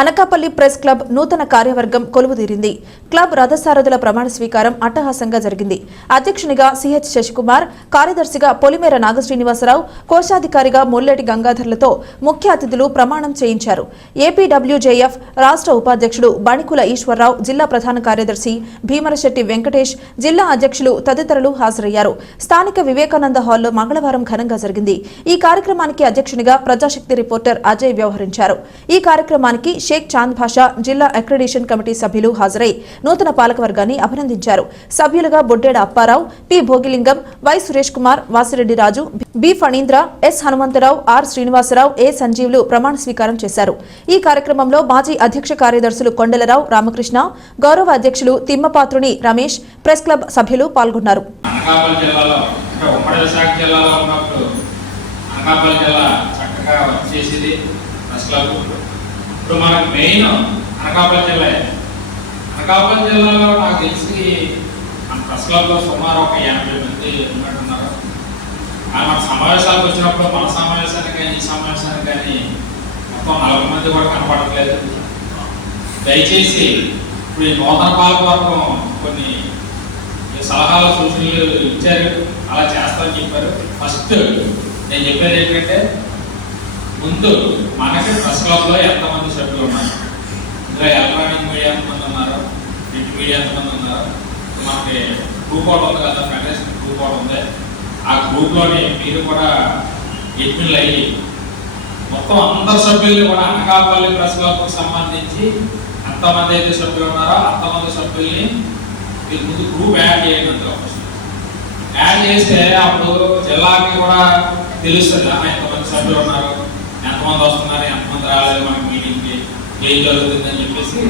Anakapalli press club నూతన కార్యవర్గం కొలువుదీరింది. Club రథసారథుల ప్రమాణ స్వీకారం అట్టహాసంగా జరిగింది. అధ్యక్షునిగా సిహెచ్ శశికుమార్, కార్యదర్శిగా పొలిమేర నాగశ్రీనివాసరావు, కోశాధికారిగా ముల్లెటి గంగాధర్లతో ముఖ్య అతిథులు ప్రమాణం చేయించారు. ఏపీడబ్ల్యూజేఎఫ్ రాష్ట్ర ఉపాధ్యక్షుడు బణికుల ఈశ్వరరావు, జిల్లా ప్రధాన కార్యదర్శి భీమరశెట్టి వెంకటేష్, జిల్లా అధ్యక్షులు తదితరులు హాజరయ్యారు. స్థానిక వివేకానంద హాల్లో మంగళవారం ఘనంగా జరిగింది. ఈ కార్యక్రమానికి అధ్యక్షునిగా ప్రజాశక్తి రిపోర్టర్ అజయ్ వ్యవహరించారు. ఈ కార్యక్రమానికి షేక్ చాంద్ భాషా, జిల్లా అక్రిడిటేషన్ కమిటీ సభ్యులు హాజరై నూతన పాలకవర్గాన్ని అభినందించారు. సభ్యులుగా Boddeda Apparao, P Bhogilingam, Y Suresh Kumar, Vasireddy Raju, B Phanindra, S Hanumantharao, R Srinivasarao, A Sanjeevulu ప్రమాణ స్వీకారం చేశారు. ఈ కార్యక్రమంలో మాజీ అధ్యక్ష కార్యదర్శులు కొండలరావు, రామకృష్ణ, గౌరవ అధ్యక్షులు తిమ్మపాత్రుని రమేష్, ప్రెస్ క్లబ్ సభ్యులు పాల్గొన్నారు. ఇప్పుడు మనకు మెయిన్ అనకాపల్లి జిల్లా. అనకాపల్లి జిల్లాలో నాకు తెలిసి మన ప్రెస్ క్లబ్లో సుమారు ఒక 80 మంది ఉన్నట్టున్నారు. మన సమావేశాలకు వచ్చినప్పుడు మన సమావేశానికి కానీ ఈ సమావేశానికి కానీ మొత్తం 40 మంది కూడా కనపడట్లేదు. దయచేసి ఇప్పుడు ఈ నూతన పాలకవర్గం కొన్ని సలహాలు సూచనలు ఇచ్చారు, అలా చేస్తామని చెప్పారు. ఫస్ట్ నేను చెప్పేది ఏంటంటే, ముందు మనకి ప్రెస్ క్లబ్లో ఎంతమంది సభ్యులు ఉన్నారు, ఇందులో ఎలక్ట్రానిక్ మీడియా ఎంతమంది ఉన్నారు, ప్రింట్ మీడియా ఎంతమంది ఉన్నారు, మనకి గ్రూప్ ఒకటి ఉంది కదా, ఫెడరేషన్ గ్రూప్ ఒకటి ఉంది. ఆ గ్రూప్లోని మీరు కూడా అడ్మిన్లు అయ్యి మొత్తం అందరు సభ్యుల్ని కూడా అనకాపల్లి ప్రెస్ క్లబ్కు సంబంధించి ఎంతమంది అయితే సభ్యులు ఉన్నారో అంతమంది సభ్యుల్ని మీరు ముందు గ్రూప్ యాడ్ చేయండి. అందులో యాడ్ చేస్తే అప్పుడు జిల్లాకి కూడా తెలుస్తుంది ఎంతమంది సభ్యులు ఉన్నారు, ఎంతమంది వస్తున్నారు, ఎంతమంది రాలేదు, మనకి మీటింగ్కి ఏం జరుగుతుందని చెప్పేసి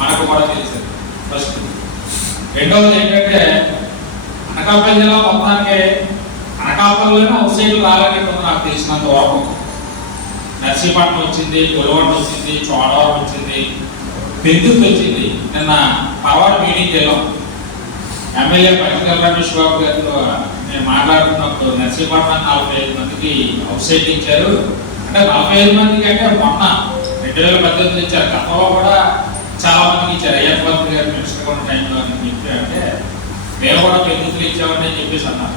మనకు కూడా తెలుస్తుంది. ఫస్ట్ రెండవది ఏంటంటే, అనకాపల్లి జిల్లా మొత్తానికి అనకాపల్లిలోనే అవుట్ సైడ్ రాలేకుండా నాకు తెలిసినంత వరకు నర్సీపట్నం వచ్చింది, గొలవడం వచ్చింది, చోడవరం వచ్చింది, పెందుకు వచ్చింది. నిన్న పర్వాడు మీటింగ్కి వెళ్ళాం. ఎమ్మెల్యే పట్టికల రమేష్ బాబు గారితో నేను మాట్లాడుతున్నప్పుడు నర్సీపట్నం 45 మందికి అవుట్ సైడ్ ఇచ్చారు. అంటే 45 మందికి అంటే మొన్న 2018 ఇచ్చారు. గతంలో కూడా చాలా మందికి ఇచ్చారు. అయ్యప్ప గారు మినిస్టర్ ఉన్న టైంలో అని చెప్పి, అంటే మేము కూడా పెద్దలు ఇచ్చామని చెప్పేసి అన్నారు.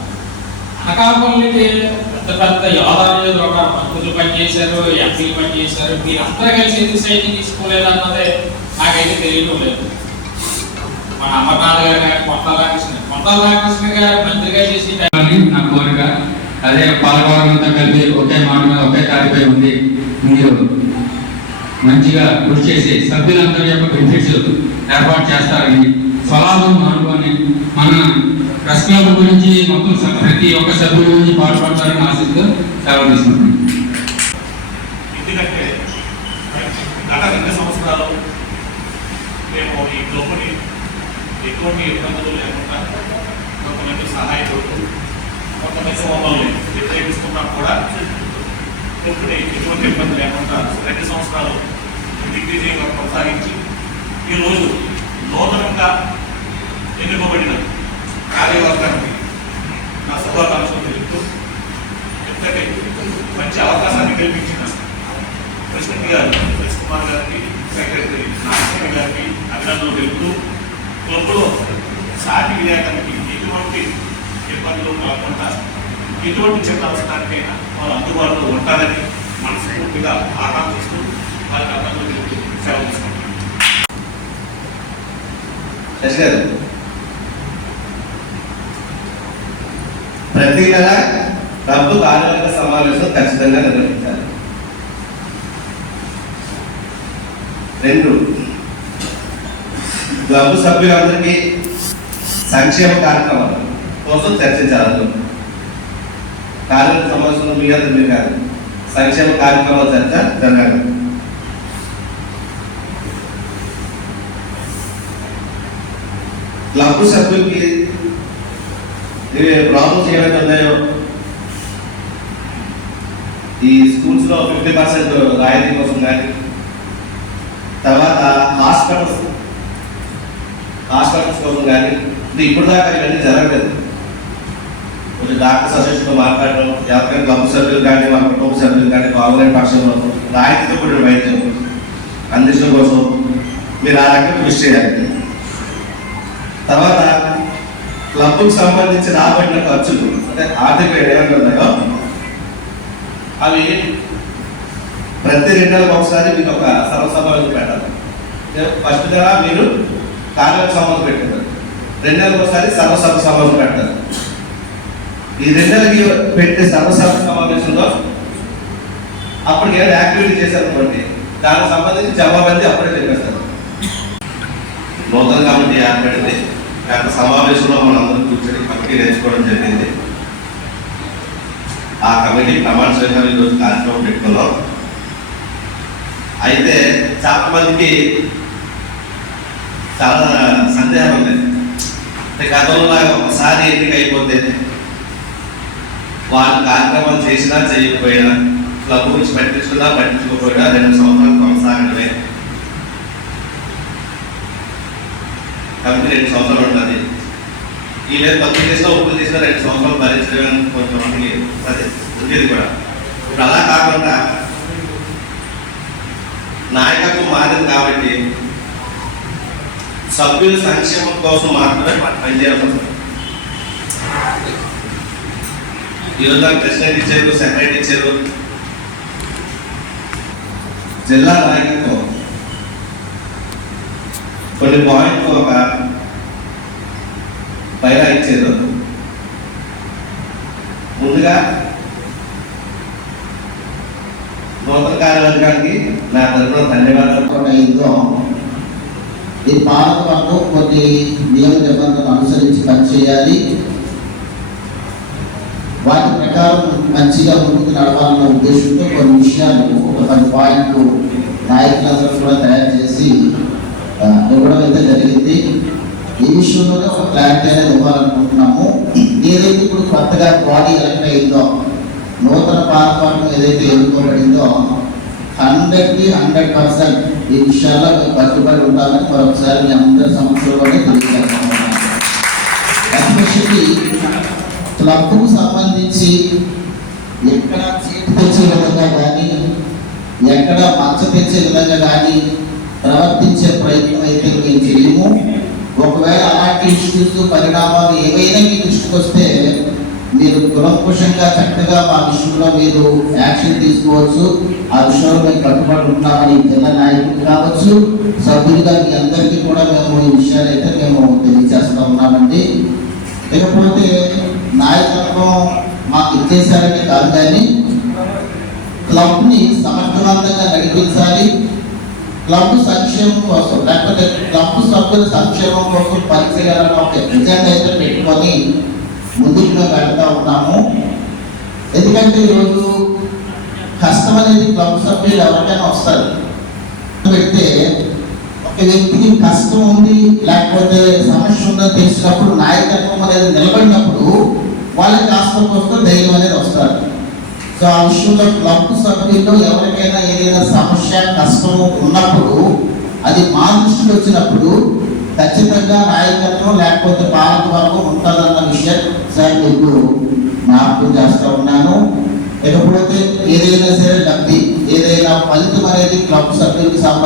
అనకాపల్లికి పెద్ద పెద్ద యోధాలు ఒక మంత్రులు పనిచేశారు, ఎంపీలు పనిచేశారు. మీరు అందరూ కలిసి ఎందుకు సైతం తీసుకోలేదు అన్నదే నాకైతే తెలియడం లేదు. మన అమర్నాథ్ గారు కానీ కొంతల రామకృష్ణ గారు మంత్రిగా చేసి నా కోరిక అదే పాలకవర్గంతో కలిపి ఒకే మాట మీద ఒకే తారీపై ఉంది. మీరు మంచిగా కృషి చేసి సభ్యులందరి యొక్క బెనిఫిట్స్ ఏర్పాటు చేస్తారని, ఫలాలను అనుకొని మన ప్రెస్ క్లబ్ గురించి మొత్తం ప్రతి ఒక్క సభ్యుల గురించి పాటుపడతారని ఆశిస్తూ సెలవు తీసుకుంటున్నాం. ఎందుకంటే గత 2 సంవత్సరాలు మేము ఈ గ్రూప్ని ఎటువంటి ఇబ్బందులు లేకుండా కొంతమంది సహాయకులు, కొంతమంది మమ్మల్ని వ్యతిరేకిస్తున్నా కూడా గ్రూప్ని ఎటువంటి ఇబ్బంది లేకుండా 2 సంవత్సరాలు దిగ్విజయంగా కొనసాగించి ఈరోజు నూతనంగా ఎన్నుకోబడిన కార్యవర్గానికి నా శుభాకాంక్షలు తెలుపుతూ, ఇంతకీ మంచి అవకాశాన్ని కల్పించిన ప్రెసిడెంట్ గారు సురేష్ కుమార్ గారికి, సెక్రటరీ నాగశ్రీ గారికి అభినందనలు తెలుపుతూ, క్లబ్లో సాటి విలేకరులకి ఎటువంటి ఇబ్బందులు కాకుండా ఎటువంటి చిన్న అవసరానికైనా వాళ్ళు అందుబాటులో ఉంటారని మనస్ఫూర్తిగా ఆకాంక్షిస్తూ వారికి అభినందనలు తెలుపుతూ సెలవు తీసుకుంటున్నాను. ప్రతి నెల క్లబ్ కార్యవర్గ సమావేశం ఖచ్చితంగా నిర్వహించాలి. 2, క్లబ్ సభ్యులందరికీ సంక్షేమ కార్యక్రమాల కోసం చర్చించాలి. కార్యవర్గ సమావేశంలో మీ అందరి కాదు, సంక్షేమ కార్యక్రమాల చర్చ జరగాలి. క్లబ్ సభ్యులకి ప్రాబ్లమ్స్ ఏమైతే ఉన్నాయో, ఈ స్కూల్స్లో 50% రాయితీ కోసం కానీ, తర్వాత హాస్పిటల్స్ కోసం కానీ, ఇప్పుడు దాకా ఇవన్నీ జరగలేదు. కొంచెం డాక్టర్స్ అసోసియేషన్తో మాట్లాడడం, ఎవరికైనా క్లబ్ సభ్యులు కానీ వాళ్ళ కుటుంబ సభ్యులు కానీ బాగులేని పక్షంలో రాయితీతో కూడిన వైద్యం అందించడం కోసం మీరు ఆ రకంగా కృషి చేయాలి. తర్వాత క్లబ్కు సంబంధించి రాబడిన ఖర్చులు అంటే ఆర్థిక ఏమంటున్నాయో అవి ప్రతి 2 నెలలకు ఒకసారి మీకు ఒక సర్వసభలు పెట్టాలి. ఫస్ట్ నెల మీరు కార్యాలయ సమావేశం పెట్టారు, 2 నెలలకు ఒకసారి సర్వసభ సమావేశం పెట్టారు. ఈ 2 నెలలకి పెట్టే సర్వసభ సమావేశంలో అప్పుడు ఏమైనా యాక్టివిటీ చేశారనుకోండి, దానికి సంబంధించి జవాబంది అప్పుడే చెప్పేస్తారు. నూతన కమిటీ ఏర్పడింది, గత సమావేశంలో మనందరం కూర్చొని కమిటీ నేర్చుకోవడం జరిగింది. ఆ కమిటీ ప్రమాణ స్వీకారం ఈరోజు కార్యక్రమం పెట్టుకున్నాం. అయితే చాలా మందికి చాలా సందేహం ఉంది. అంటే గతంలో ఒకసారి ఎన్నిక అయిపోతే వాళ్ళు కార్యక్రమాలు చేసినా చేయకపోయినా, క్లబ్ గురించి పట్టించుకున్నా పట్టించుకోకపోయినా 2 సంవత్సరాలు కొనసాగడమే. కమిటీ 2 సంవత్సరాలు ఉంటుంది. ఈ మీద తప్పు చేసినా ఒప్పులు చేసినా 2 సంవత్సరాలు భరించడం కొంతమందికి అది ఉండేది కూడా. ఇప్పుడు అలా కాకుండా నాయకత్వం మారింది కాబట్టి సభ్యుల సంక్షేమం కోసం మాత్రమే పనిచేయాల్సి వస్తుంది. ఈరోజు నాకు ప్రెసిడెంట్ ఇచ్చారు, సెక్రటరీ ఇచ్చారు. జిల్లా నాయకత్వం కొన్ని పాయింట్లు ఒక బైరా ఇచ్చారు. ముందుగా నూతన కార్యవర్గానికి నా తరఫున ధన్యవాదాలు. ఈ పాలకవర్గం కొన్ని నియమ నిబంధనలు అనుసరించి పనిచేయాలి. వాటి ప్రకారం మంచిగా ముందుకు నడవాలన్న ఉద్దేశంతో కొన్ని విషయాలు ఒక 10 పాయింట్లు నాయకులందరూ కూడా తయారు చేసి ఇవ్వడం అయితే జరిగింది. ఈ విషయంలోనే ఒక క్లారిటీ అనేది ఇవ్వాలనుకుంటున్నాము. ఏదైతే ఇప్పుడు కొత్తగా బాడీ ఎలక్ట్ అయిందో, నూతన పాలకవర్గం ఏదైతే ఎన్నుకోబడిందో 100% ఈ విషయాల్లో కట్టుబడి ఉండాలని మరొకసారి మీ అందరి సమక్షంలోనే తెలియజేస్తున్నాను. ఎస్పెషల్లీ క్లబ్కు సంబంధించి ఎక్కడ చీటు తెచ్చే విధంగా కానీ, ఎక్కడ మచ్చ తెచ్చే విధంగా కానీ ప్రవర్తించే ప్రయత్నం అయితే మేము చేయము. ఒకవేళ అలాంటి ఇష్యూస్ పరిణామాలు ఏవైనా మీ దృష్టికి వస్తే మీరు కులంకుశంగా చక్కగా మా విషయంలో మీరు యాక్షన్ తీసుకోవచ్చు. ఆ విషయంలో మేము కట్టుబడి ఉంటామని జిల్లా నాయకులు కావచ్చు, సభ్యులుగా మీ అందరికీ కూడా మేము ఈ విషయాలు అయితే మేము తెలియజేస్తూ ఉన్నామండి. ఇకపోతే నాయకత్వం మాకు ఇచ్చేసారని కాదు, కానీ క్లబ్ని సమర్థవంతంగా నడిపించాలి. క్లబ్ సంక్షేమం కోసం లేకపోతే క్లబ్ సభ్యుల సంక్షేమం కోసం పనిచేయాలని ఒక ఎజెండా అయితే పెట్టుకొని ముందుకు మేము వెళ్తూ ఉన్నాము. ఎందుకంటే ఈరోజు కష్టం అనేది క్లబ్ సభ్యులు ఎవరికైనా వస్తారు. పెడితే ఒక వ్యక్తికి కష్టం ఉంది లేకపోతే సమస్య ఉందని తెలిసినప్పుడు నాయకత్వం అనేది నిలబడినప్పుడు వాళ్ళకి కాస్త కోసం ధైర్యం అనేది వస్తారు. సో ఆ విషయంలో క్లబ్ సభ్యుల్లో ఎవరికైనా ఏదైనా సమస్య కష్టము ఉన్నప్పుడు అది మా దృష్టికి వచ్చినప్పుడు ఖచ్చితంగా నాయకత్వం లేకపోతే పాలకవర్గం ఉంటుందన్న విషయం సార్ మీకు జ్ఞాపకం చేస్తూ ఉన్నాను. ఇకపోతే ఏదైనా సరే లబ్ధి ఏదైనా ఫలితం అనేది క్లబ్ సభ్యులకు సంబంధించి